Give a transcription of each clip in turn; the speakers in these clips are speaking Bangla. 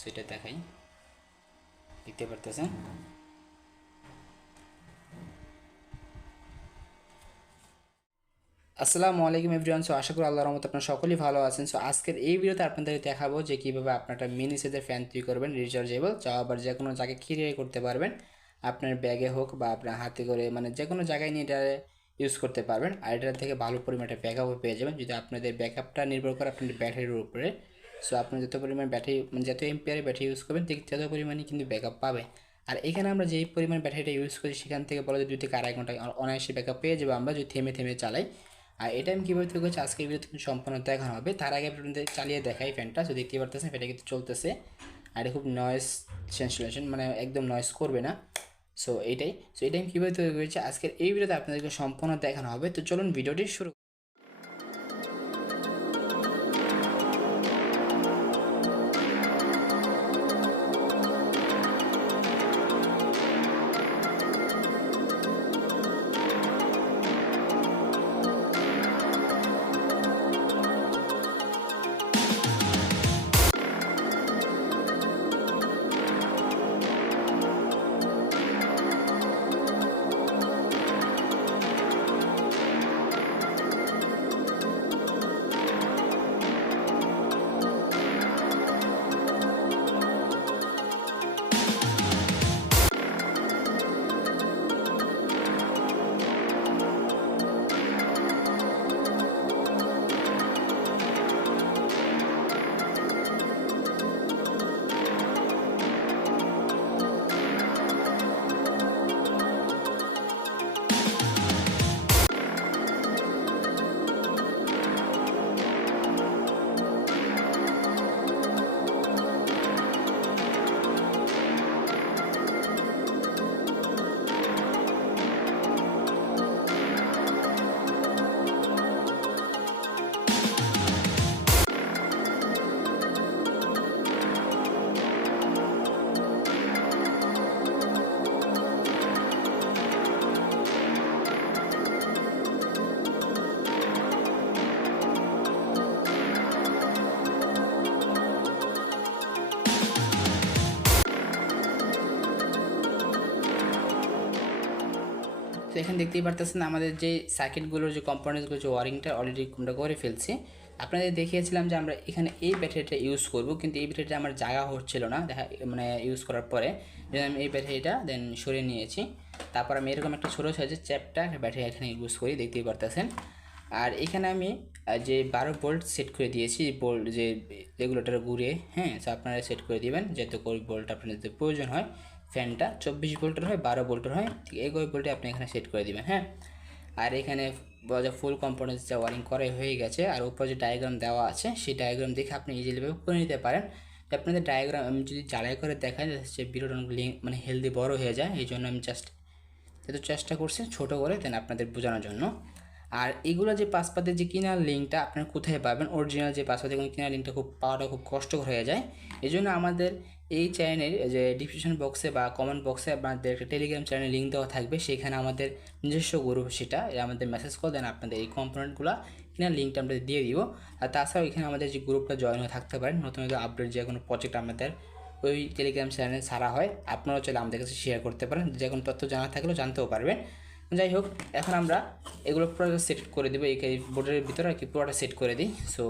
সেটা দেখাই। দেখতে পারতেছেন? আসসালামু আলাইকুম এভরিওয়ান। সো আশা করি আল্লাহর রহমতে আপনারা সকলেই ভালো আছেন। সো আজকের এই ভিডিওতে আপনাদের দেখাবো যে কীভাবে আপনার মিনি সাইজের ফ্যান তৈরি করবেন রিচার্জেবল চাও আবার যে কোনো জায়গায় ক্যারিয়ার করতে পারবেন। আপনার ব্যাগে হোক বা আপনার হাতে করে মানে যে কোনো জায়গায় নিয়ে এটা ইউজ করতে পারবেন। আর এটার থেকে ভালো পরিমাণে ব্যাকআপও পেয়ে যাবেন। যদি আপনাদের ব্যাকআপটা নির্ভর করে আপনাদের ব্যাটারির উপরে। সো আপনি যত পরিমাণ ব্যাটারি মানে যত এমপিআর ব্যাটারি ইউজ করবেন, ঠিক তত পরিমাণে কিন্তু ব্যাকআপ পাবে। আর এখানে আমরা যেই পরিমাণ ব্যাটারিটা ইউজ করি, সেখান থেকে বলা যায় দুই থেকে আড়াই ঘণ্টা অনায়াসে ব্যাকআপ পেয়ে যাব আমরা, যদি থেমে থেমে চালাই। আর এটা আমি কীভাবে তৈরি করছি, আজকের ভিডিওতে কিন্তু সম্পূর্ণ দেখানো হবে। তার আগে আপনাদের চালিয়ে দেখাই ফ্যানটা তো দেখতে পারতেছেন এটা কিন্তু চলতেছে। আর এটা খুব নয়েস সেন্সুলেশন মানে একদম নয়েস করবে না। সো এটাই। সো এটা আমি কীভাবে তৈরি করেছি, আজকের এই ভিডিওতে আপনাদেরকে সম্পূর্ণ দেখানো হবে। তো চলুন ভিডিওটি শুরু তো এখানে দেখতেই পারতেছেন আমাদের যে সার্কিটগুলোর যে কম্পোনেন্টসগুলো যে ওয়ারিংটা অলরেডি আমরা করে ফেলছি। আপনাদের দেখিয়েছিলাম যে আমরা এখানে এই ব্যাটারিটা ইউজ করব, কিন্তু এই ব্যাটারিটা আমার জায়গা হচ্ছিল না। দেখা মানে ইউজ করার পরে যেন আমি এই ব্যাটারিটা দেন সরিয়ে নিয়েছি। তারপর আমি এরকম একটা ছোটো সাইজের চ্যাপটা একটা ব্যাটারি এখানে ইউজ করি, দেখতেই পারতেছেন। আর এখানে আমি যে বারো বোল্ট সেট করে দিয়েছি বোল্ট যে রেগুলেটর ঘুরে হ্যাঁ সো আপনারা সেট করে দিবেন, যাতে করে বোল্ট আপনার যদি প্রয়োজন হয় ফ্যানটা চব্বিশ ভোল্টের হয়, বারো ভোল্টের হয় এই ভোল্টে আপনি এখানে সেট করে দেবেন হ্যাঁ। আর এখানে ফুল কম্পোনেন্টস যা ওয়ারিং করাই হয়ে গেছে, আর উপরে যে ডায়াগ্রাম দেওয়া আছে, সেই ডায়াগ্রাম দেখে আপনি ইজিলিভাবে করে নিতে পারেন। তো আপনাদের ডায়াগ্রাম আমি যদি জ্বালাই করে দেখাই সে ভিডিওটা লিঙ্ক মানে হেলদি বড় হয়ে যায়, এই জন্য আমি জাস্ট যেহেতু চেষ্টা করছি ছোটো করে দেন আপনাদের বোঝানোর জন্য। আর এগুলো যে পাসপাতের যে কেনার লিঙ্কটা আপনারা কোথায় পাবেন অরিজিনাল যে পাসপাতে কোনো কেনার লিঙ্কটা খুব পাওয়াটা খুব কষ্টকর হয়ে যায়। এই জন্য আমাদের এই চ্যানেলের যে ডিসক্রিপশন বক্সে বা কমেন্ট বক্সে আপনাদের একটা টেলিগ্রাম চ্যানেল লিঙ্ক দেওয়া থাকবে, সেখানে আমাদের নিজস্ব গ্রুপ সেটা আমাদের মেসেজ করে দেন আপনাদের এই কম্পোনেন্টগুলো কেনার লিঙ্কটা আমরা দিয়ে দিব। আর তাছাড়াও এখানে আমাদের যে গ্রুপটা জয়েন হয়ে থাকতে পারেন, নতুন নতুন আপডেট যে কোনো প্রজেক্ট আমাদের ওই টেলিগ্রাম চ্যানেলে ছাড়া হয়, আপনারাও চাইলে আমাদের কাছে শেয়ার করতে পারেন, যে কোনো তথ্য জানা থাকলেও জানতেও পারবেন। যাই হোক এখন আমরা এগুলো পুরো সেট করে দেবো, এই বোর্ডের ভিতরে আর কি পুরোটা সেট করে দিই। সো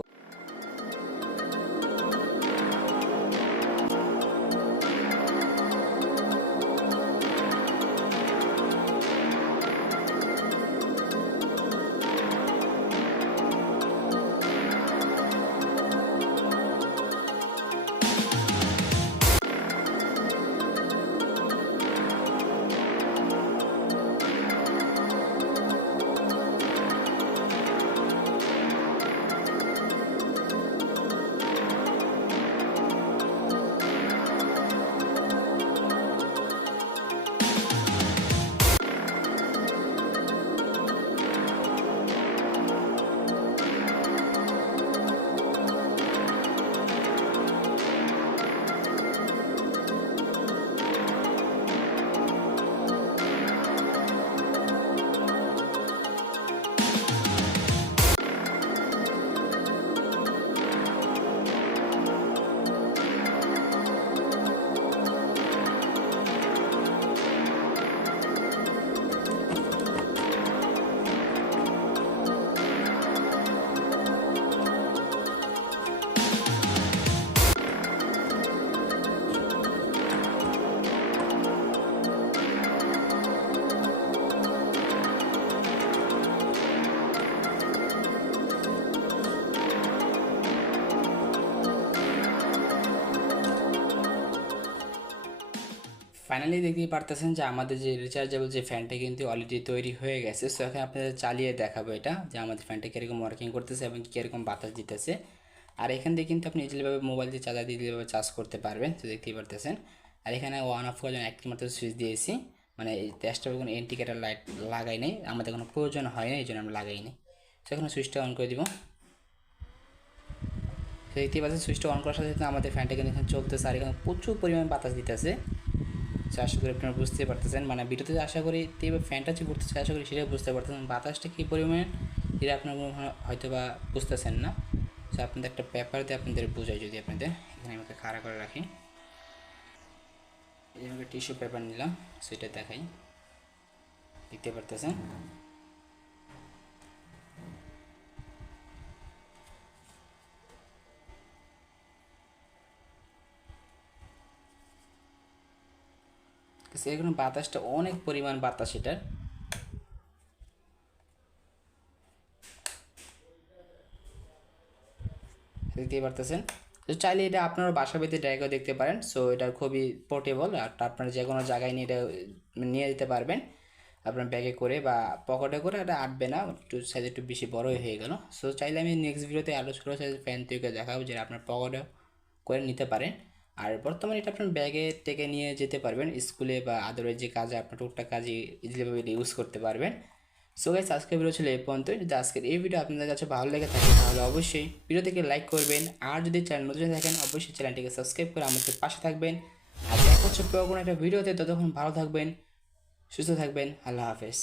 ফাইনালি দেখতেই পারতেছেন যে আমাদের যে রিচার্জেবল যে ফ্যানটা কিন্তু অলরেডি তৈরি হয়ে গেছে। সো এখন আপনাদের চালিয়ে দেখাবো এটা যে আমাদের ফ্যানটা কীরকম ওয়ার্কিং করতেছে এবং কীরকম বাতাস দিতেছে। আর এখান থেকে কিন্তু আপনি ইজিলিভাবে মোবাইল দিয়ে চার্জার দিয়ে ইজিলিভাবে চার্জ করতে পারবেন। তো দেখতেই পারতেছেন। আর এখানে ওয়ান অফ করার জন্য একটি মাত্র সুইচ দিয়েছি। মানে এই কোনো ইন্ডিকেটার লাইট লাগাই নেই। আমাদের কোনো প্রয়োজন হয় না এই জন্য আমরা লাগাই নি তো এখন সুইচটা অন করে দিব। দেখতেই পাচ্ছেন সুইচটা অন করার সাথে সাথে আমাদের ফ্যানটা কিন্তু এখানে চলতেছে। আর এখানে প্রচুর পরিমাণ বাতাস দিতেছে। তো আশা করি আপনারা বুঝতে পারতেছেন। মানে ভিডিওতে আশা করি এবার ফ্যানটা যে ঘুরতেছে আশা করি সেটা বুঝতে পারতেছেন। বাতাসটা কী পরিমাণ এটা আপনার হয়তো বা বুঝতেছেন না। তো আপনাদের একটা পেপার দিয়ে আপনাদের বোঝাই যদি আপনাদের। এখানে আমাকে খাড়া করে রাখি। এই আমাকে টিস্যু পেপার নিলাম, সেটা দেখাই। দেখতে পারতেছেন? সেখানে বাতাসটা অনেক পরিমাণ বাতাস এটার। দেখতেই পারতেছেন? তো চাইলে এটা আপনারা বাসা বেঁধে ড্রাইগও দেখতে পারেন। সো এটা খুবই পোর্টেবল আর আপনারা যে কোনো জায়গায় নিয়ে এটা, নিয়ে যেতে পারবেন। আপনার ব্যাগে করে বা পকেটে করে এটা আটবে না, একটু সাইজ একটু বেশি বড়ই হয়ে গেল। সো চাইলে আমি নেক্সট ভিডিওতে ছোটো সাইজ ফ্যান তৈরি দেখাবো যেটা আপনার পকেটে করে নিতে পারেন। আর বর্তমানে এটা আপনার ব্যাগে টেকে নিয়ে যেতে পারবেন। স্কুলে বা আদরের যে কাজে আপনার টুকটাক কাজে ইজিলিভাবে ইউজ করতে পারবেন। সো গাইস আজকের ভিডিও ছিল এই পর্যন্ত যদি আজকের এই ভিডিও আপনাদের কাছে ভালো লেগে থাকে, তাহলে অবশ্যই ভিডিও থেকে লাইক করবেন। আর যদি চ্যানেল নতুন থাকেন, অবশ্যই চ্যানেলটিকে সাবস্ক্রাইব করে আমাদের পাশে থাকবেন। আর দেখা হচ্ছে কোনো একটা ভিডিওতে ততক্ষণ ভালো থাকবেন, সুস্থ থাকবেন। আল্লাহ হাফেজ।